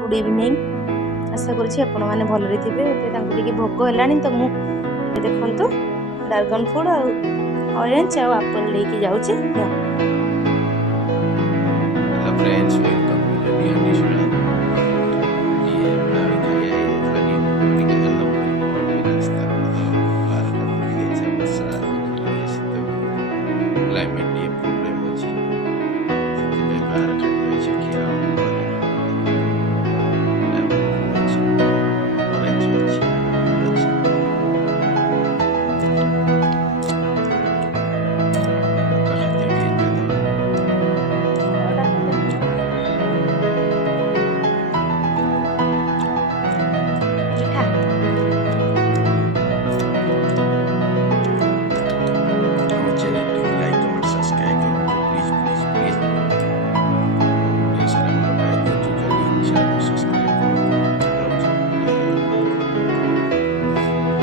Good evening. आशा करुँच आपण मैंने भलरे थे। भोक है तो मुझे देखु ड्रैगन फ्रूट ऑरेंज आ एप्पल लेके जाऊँ। Hello friends, welcome to the Dear Nishra.